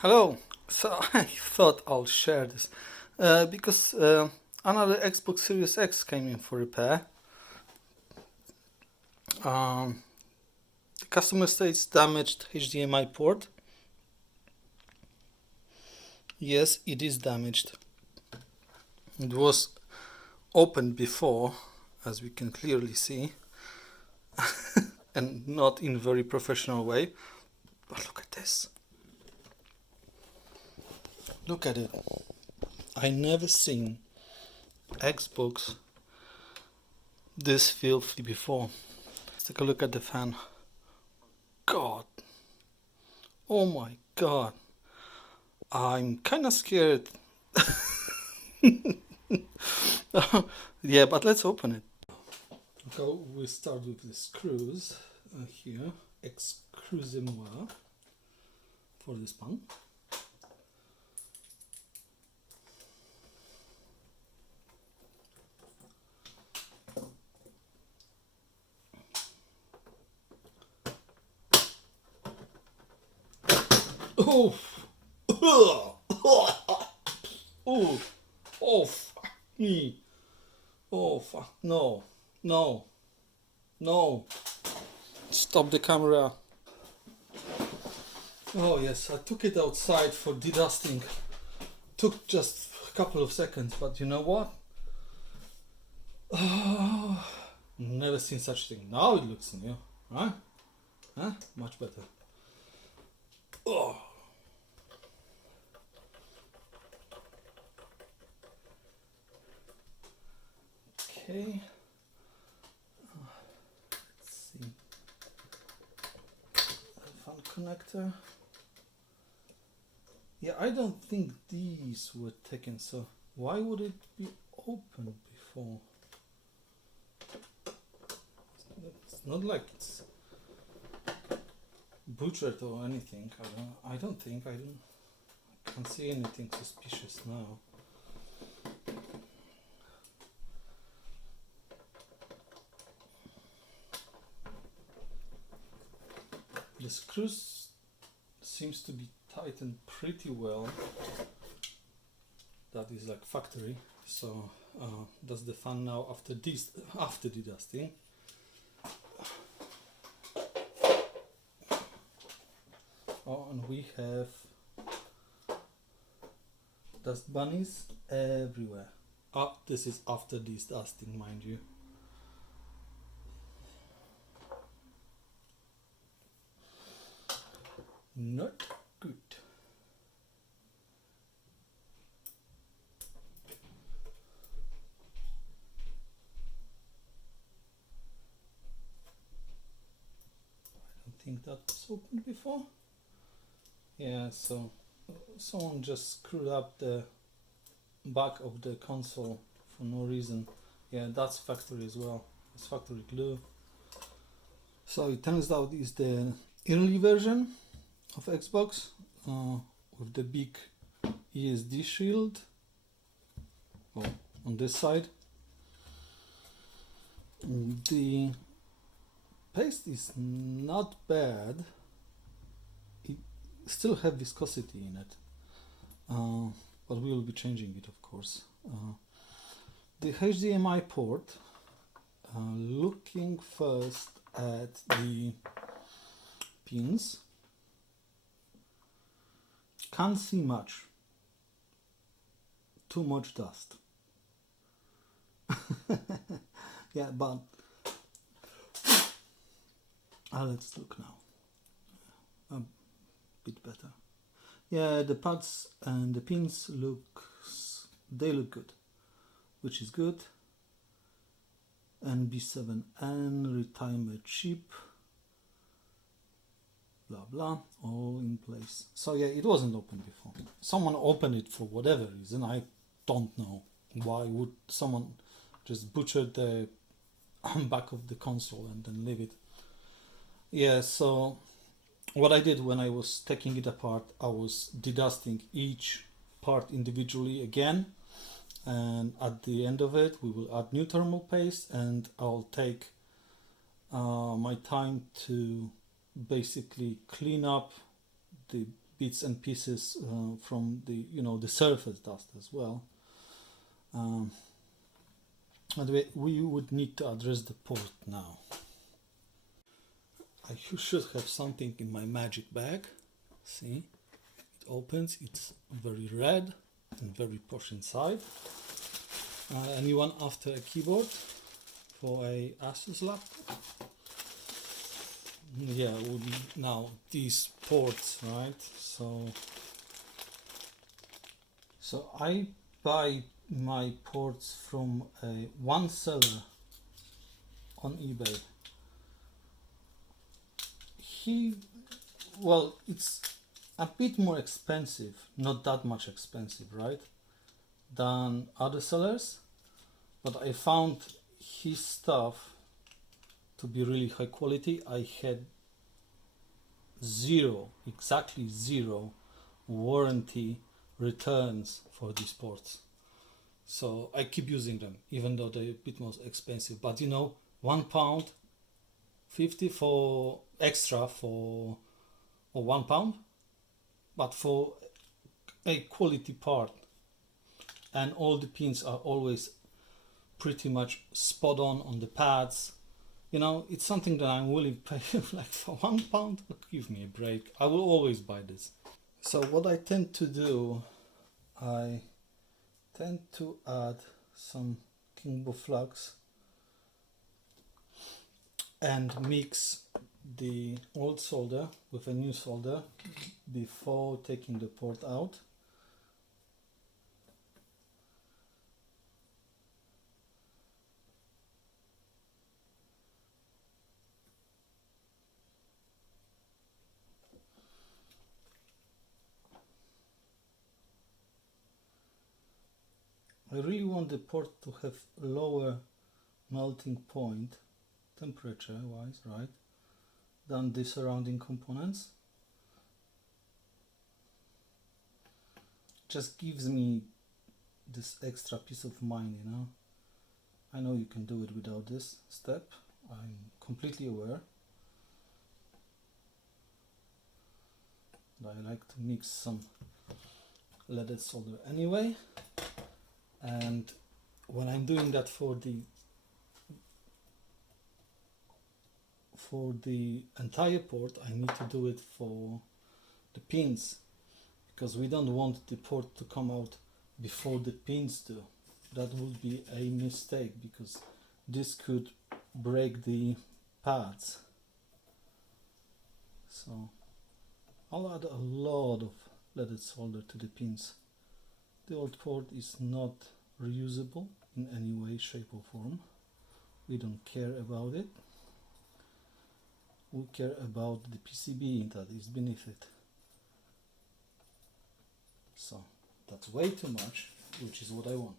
Hello. So I thought I'll share this because another Xbox Series X came in for repair. Um, the customer states damaged HDMI port. Yes, it is damaged. It was opened before, as we can clearly see, and not in a very professional way. But look at this. Look at it. I never seen Xbox this filthy before. Let's take a look at the fan. God. Oh my God. I'm kind of scared. Yeah, but let's open it. So we start with the screws here. Excusez-moi for this one. Oh, oh, oh, fuck me. Oh, fuck, no, no, no. Stop the camera. Oh, yes, I took it outside for dedusting. Took just a couple of seconds, but you know what? Oh, never seen such thing. Now it looks new, right? Huh? Much better. Oh. Okay. Let's see. Fan connector. Yeah, I don't think these were taken, so why would it be open before? It's not like it's butchered or anything. I don't think. I can't see anything suspicious now. The screws seems to be tightened pretty well. That is like factory. So that's the fan now after this, after dedusting. Oh, and we have dust bunnies everywhere. Ah, this is after this dusting, mind you. Not good. I don't think that was opened before. Yeah, so someone just screwed up the back of the console for no reason. Yeah, that's factory as well. It's factory glue. So it turns out it's the early version of Xbox with the big ESD shield on this side. The paste is not bad. It still have viscosity in it, but we will be changing it, of course. The HDMI port, looking first at the pins, can't see much. Too much dust. Yeah, but let's look now. A bit better. Yeah, the pads and the pins look good, which is good. And B7N retimer chip, blah blah, all in place. So yeah, it wasn't open before. Someone opened it for whatever reason. I don't know why would someone just butcher the back of the console and then leave it. Yeah, so what I did when I was taking it apart, I was dedusting each part individually again, and at the end of it we will add new thermal paste, and I'll take my time to basically clean up the bits and pieces from the the surface dust as well. But we would need to address the port now. I should have something in my magic bag. See, it opens, it's very red and very posh inside. Anyone after a keyboard for a Asus laptop? Yeah, now these ports, right? So I buy my ports from one seller on eBay. It's a bit more expensive, not that much expensive, right, than other sellers, but I found his stuff to be really high quality. I had exactly zero warranty returns for these ports. So I keep using them, even though they're a bit more expensive. But £1.50 for extra for £1, but for a quality part, and all the pins are always pretty much spot on the pads. It's something that I'm willing to pay like for £1. Give me a break. I will always buy this. So what I tend to do, I tend to add some Kingbo flux and mix the old solder with a new solder before taking the port out. I really want the port to have lower melting point temperature wise, right, than the surrounding components. Just gives me this extra peace of mind, I know you can do it without this step, I'm completely aware, but I like to mix some leaded solder anyway. And when I'm doing that for the entire port, I need to do it for the pins, because we don't want the port to come out before the pins do. That would be a mistake, because this could break the pads. So I'll add a lot of leaded solder to the pins. The old port is not reusable in any way, shape or form. We don't care about it. We care about the PCB that is beneath it. So that's way too much, which is what I want.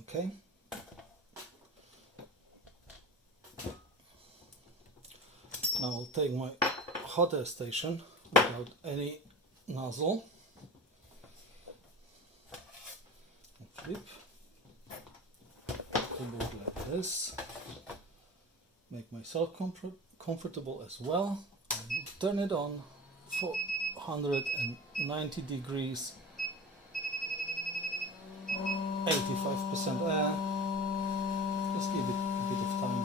Okay. Now I'll take my hot air station without any nozzle. Flip. Keyboard like this. Make myself comfortable as well. Turn it on for 190 degrees, 85% air. Just give it a bit of time.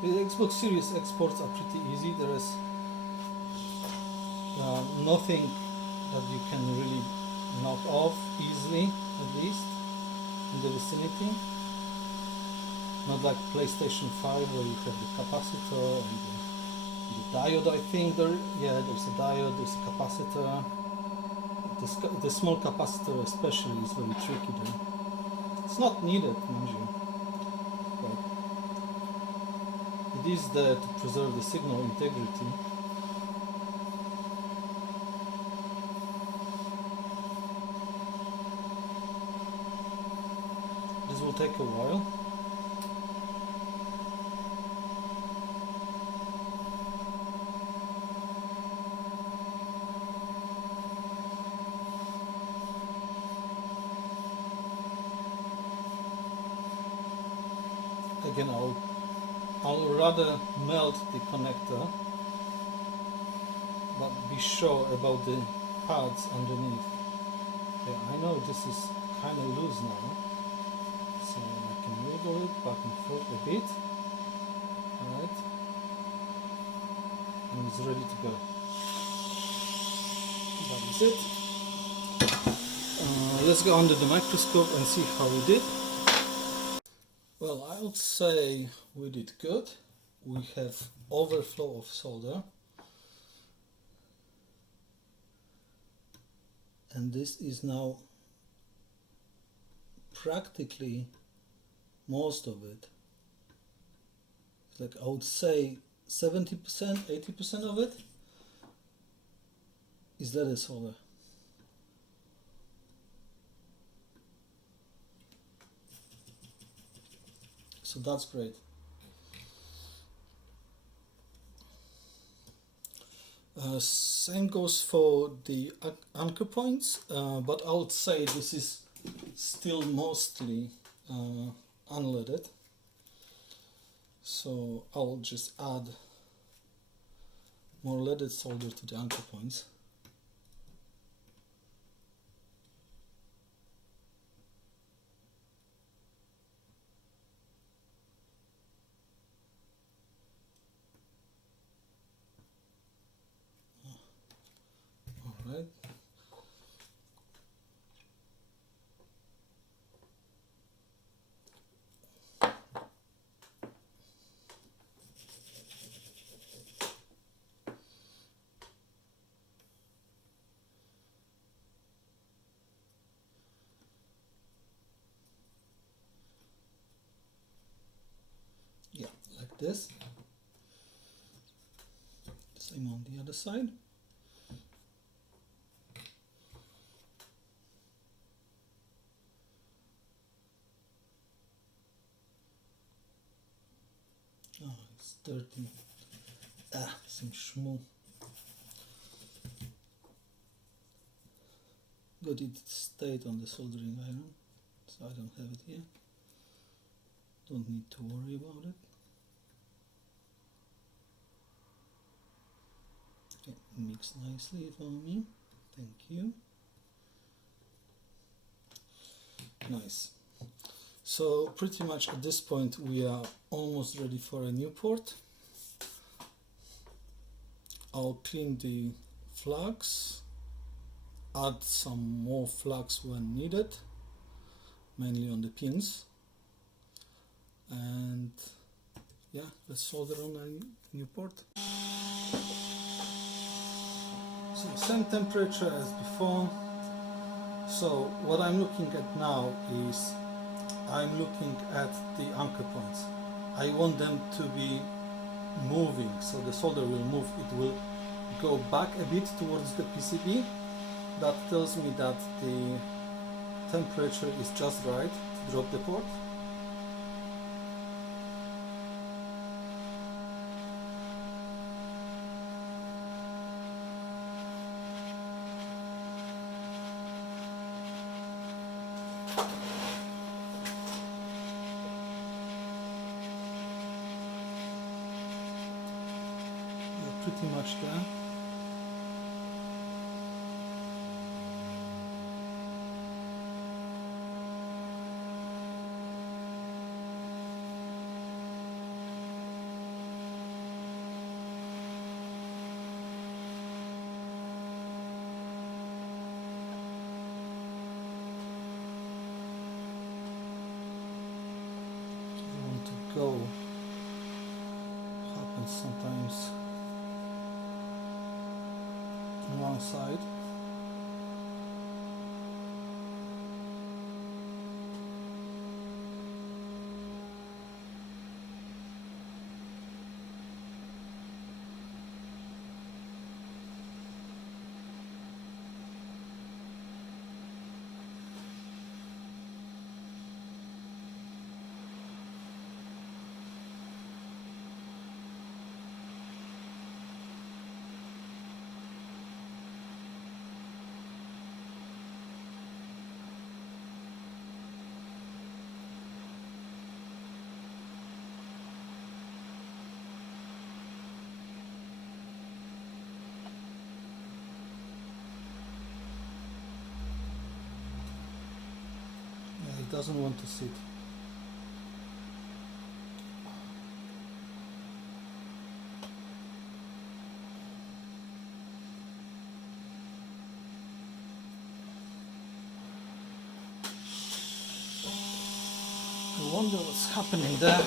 The Xbox Series exports are pretty easy. There is nothing that you can really knock off easily, at least in the vicinity. Not like PlayStation 5 where you have the capacitor and the diode. I think there's a diode, there's a capacitor. The small capacitor especially is very tricky there. It's not needed, mind you. It is there to preserve the signal integrity. This will take a while. again, I'll rather melt the connector, but be sure about the pads underneath. Yeah, I know this is kind of loose now, so I can wiggle it back and forth a bit. Alright, and it's ready to go. That is it. Let's go under the microscope and see how we did. Well, I would say we did good. We have overflow of solder. And this is now practically most of it. Like I would say 70%, 80% of it is leaded solder. So that's great. Same goes for the anchor points, but I would say this is still mostly unleaded. So I'll just add more leaded solder to the anchor points. Alright. Yeah, like this. Same on the other side. Oh, it's dirty. Some schmoo. Good, it stayed on the soldering iron, so I don't have it here. Don't need to worry about it. Okay, mix nicely for me. Thank you. Nice. So pretty much at this point we are almost ready for a new port. I'll clean the flags, add some more flags when needed, mainly on the pins, and yeah, let's solder on a new port. So same temperature as before. So what I'm looking at now is I'm looking at the anchor points. I want them to be moving, so the solder will move. It will go back a bit towards the PCB. That tells me that the temperature is just right to drop the port. Pretty much there. So you want to go, happens sometimes on one side. It doesn't want to sit. I wonder what's happening there.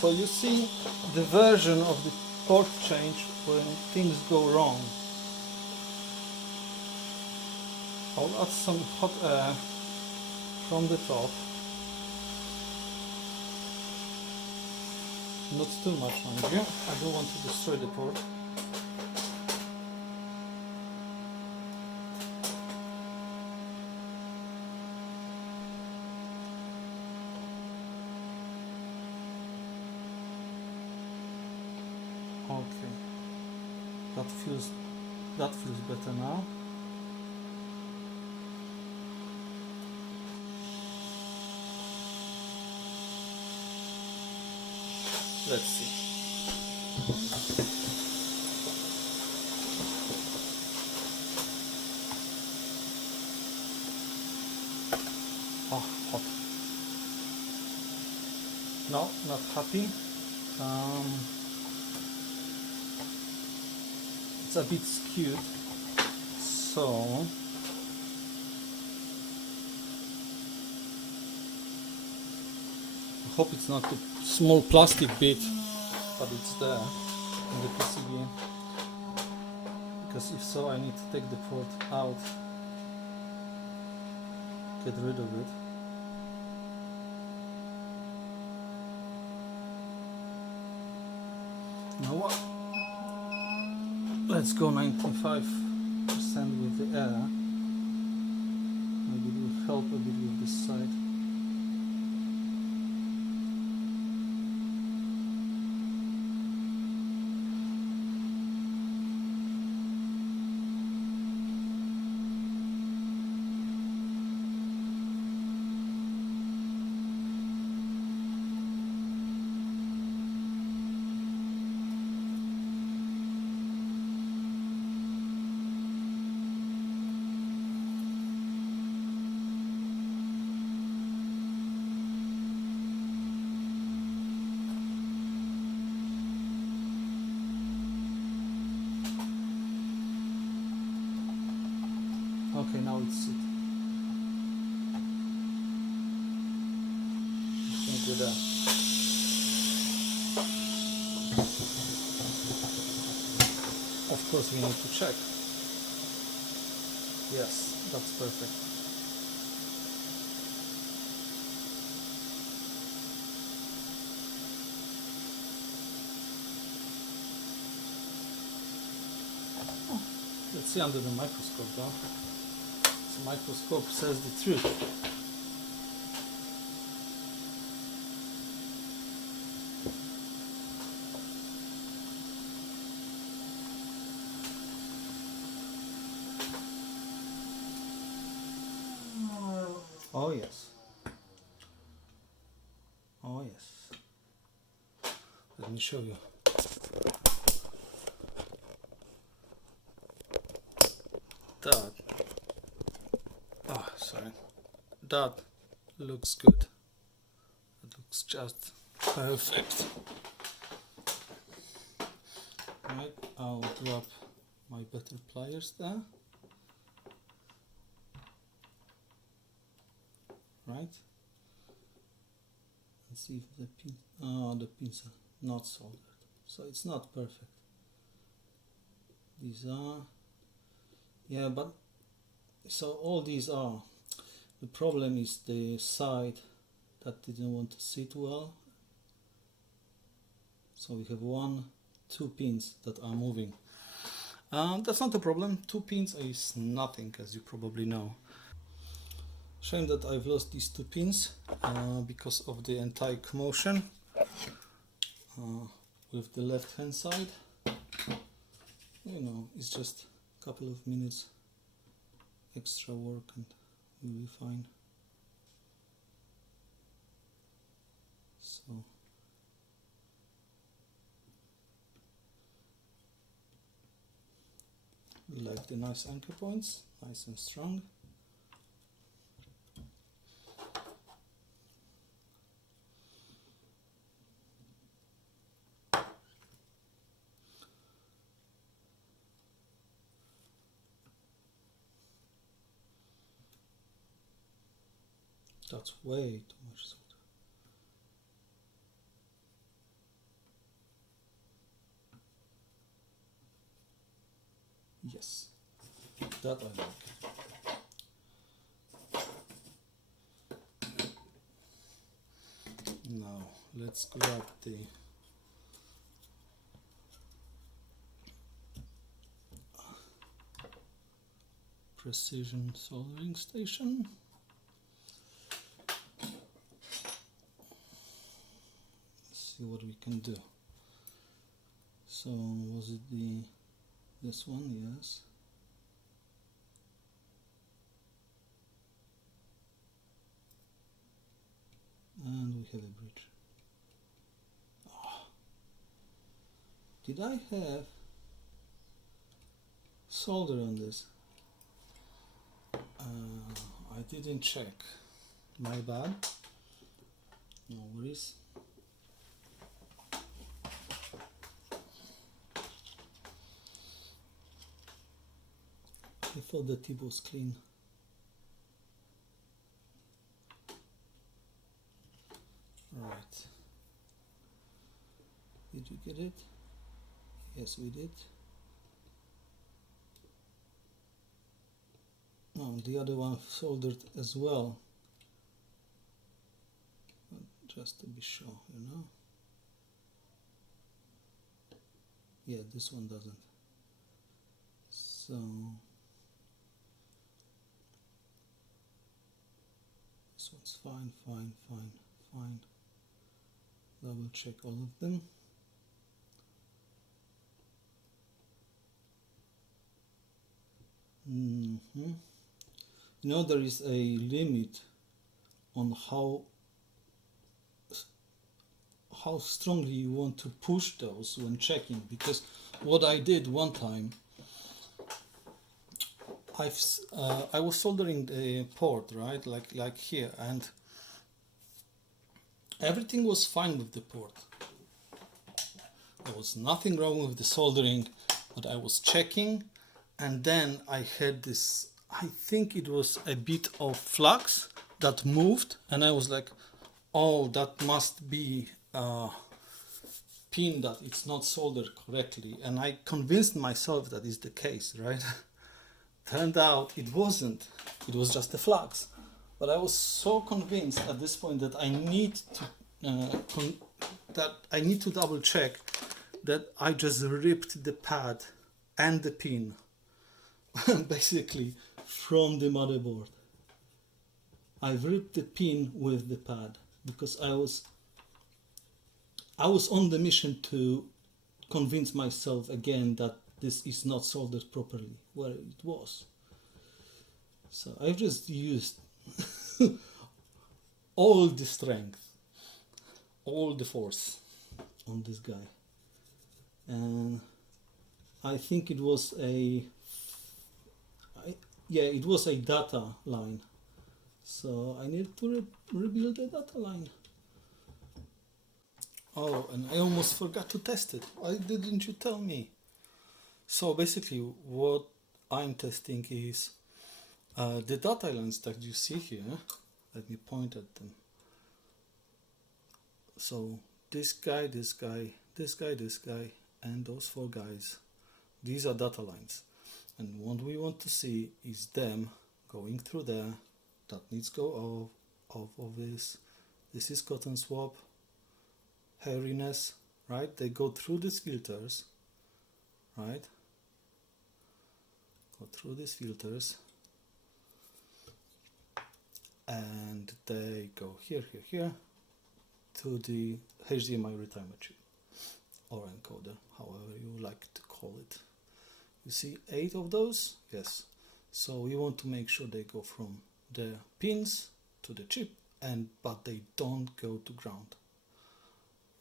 So you see the version of the port change when things go wrong. I'll add some hot air from the top. Not too much, mind you. I don't want to destroy the port. Okay, that feels better now. Let's see. Oh, hot. No, not happy. It's a bit skewed, so I hope it's not a small plastic bit, but it's there in the PCB, because if so I need to take the port out, get rid of it. Now what? Let's go 95% with the air. Maybe it will help a bit with this side. Okay, now it's it. I think we're there. Of course we need to check. Yes, that's perfect. Let's see under the microscope though. The microscope says the truth. Oh yes. Oh yes. Let me show you. That. Oh, sorry. That looks good. It looks just perfect. Right, I'll grab my better pliers there. Right. And see if the pin. Oh, the pins are not soldered, so it's not perfect. These are. Yeah, but so all these are. The problem is the side that didn't want to sit well. So we have 2 pins that are moving. That's not a problem. 2 pins is nothing, as you probably know. Shame that I've lost these 2 pins because of the anti-commotion with the left hand side. You know, it's just a couple of minutes extra work and we'll be fine. So we like the nice anchor points, nice and strong. That's way too much solder. Yes, that I like. Now let's grab the precision soldering station. Let's see what we can do. So was it this one? Yes. And we have a bridge. Oh. Did I have solder on this? I didn't check. My bad. No worries. I thought the tip was clean. Right. Did you get it? Yes, we did. Oh, the other one soldered as well. Just to be sure, you know. Yeah, this one doesn't. So this one's fine. Double check all of them. You know, there is a limit on how strongly you want to push those when checking, because what I did one time, I was soldering the port, right, like here, and everything was fine with the port. There was nothing wrong with the soldering, but I was checking, and then I had this, I think it was a bit of flux that moved, and I was like, oh, that must be a pin that it's not soldered correctly, and I convinced myself that is the case, right? Turned out it wasn't, it was just a flux. But I was so convinced at this point that I need to double check that I just ripped the pad and the pin basically from the motherboard. I've ripped the pin with the pad because I was on the mission to convince myself again that this is not soldered properly where it was. So I've just used all the strength, all the force on this guy, and I think it was a data line, so I need to rebuild the data line. Oh, and I almost forgot to test it. Why didn't you tell me? So basically what I'm testing is the data lines that you see here. Let me point at them. So this guy, this guy, this guy, this guy, and those four guys, these are data lines. And what we want to see is them going through there. That needs to go off of this. This is cotton swab, hairiness, right? They go through these filters, right? Go through these filters. And they go here to the HDMI retimer chip or encoder, however you like to call it. You see 8 of those? Yes. So we want to make sure they go from the pins to the chip, but they don't go to ground.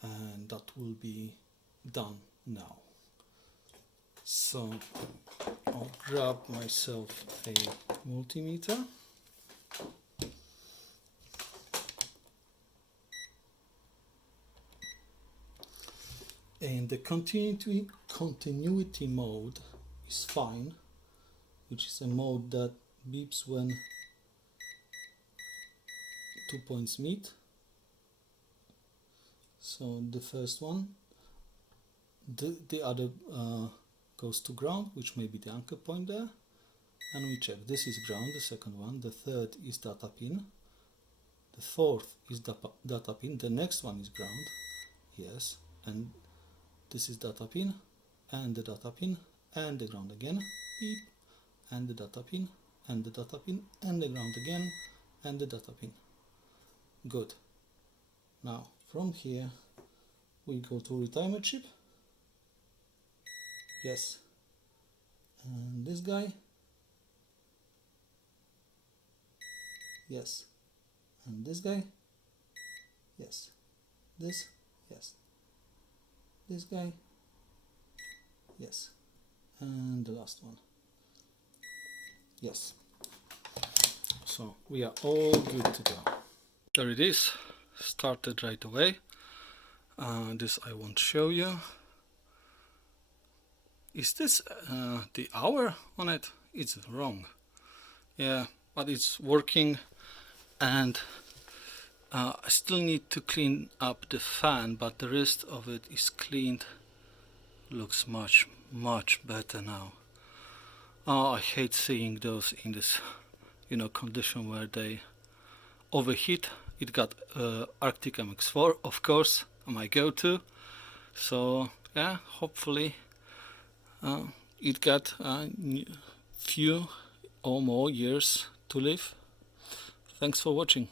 And that will be done now. So I'll grab myself a multimeter. And the continuity mode is fine, which is a mode that beeps when 2 points meet. So the first one, the other goes to ground, which may be the anchor point there, and we check. This is ground, the second one. The third is data pin. The fourth is data pin. The next one is ground, yes, and this is data pin, and the data pin, and the ground again, beep, and the data pin, and the data pin, and the ground again, and the data pin. Good. Now from here we go to retimer chip, yes, and this guy, yes, and this guy, yes, this, yes, this guy, yes, and the last one, yes. So we are all good to go. There it is, started right away. This I won't show you. Is this the hour on it? It's wrong. Yeah, but it's working, and I still need to clean up the fan, but the rest of it is cleaned. Looks much better now. Oh, I hate seeing those in this, condition where they overheat. It got Arctic MX4, of course, my go-to. So yeah, hopefully it got a few or more years to live. Thanks for watching.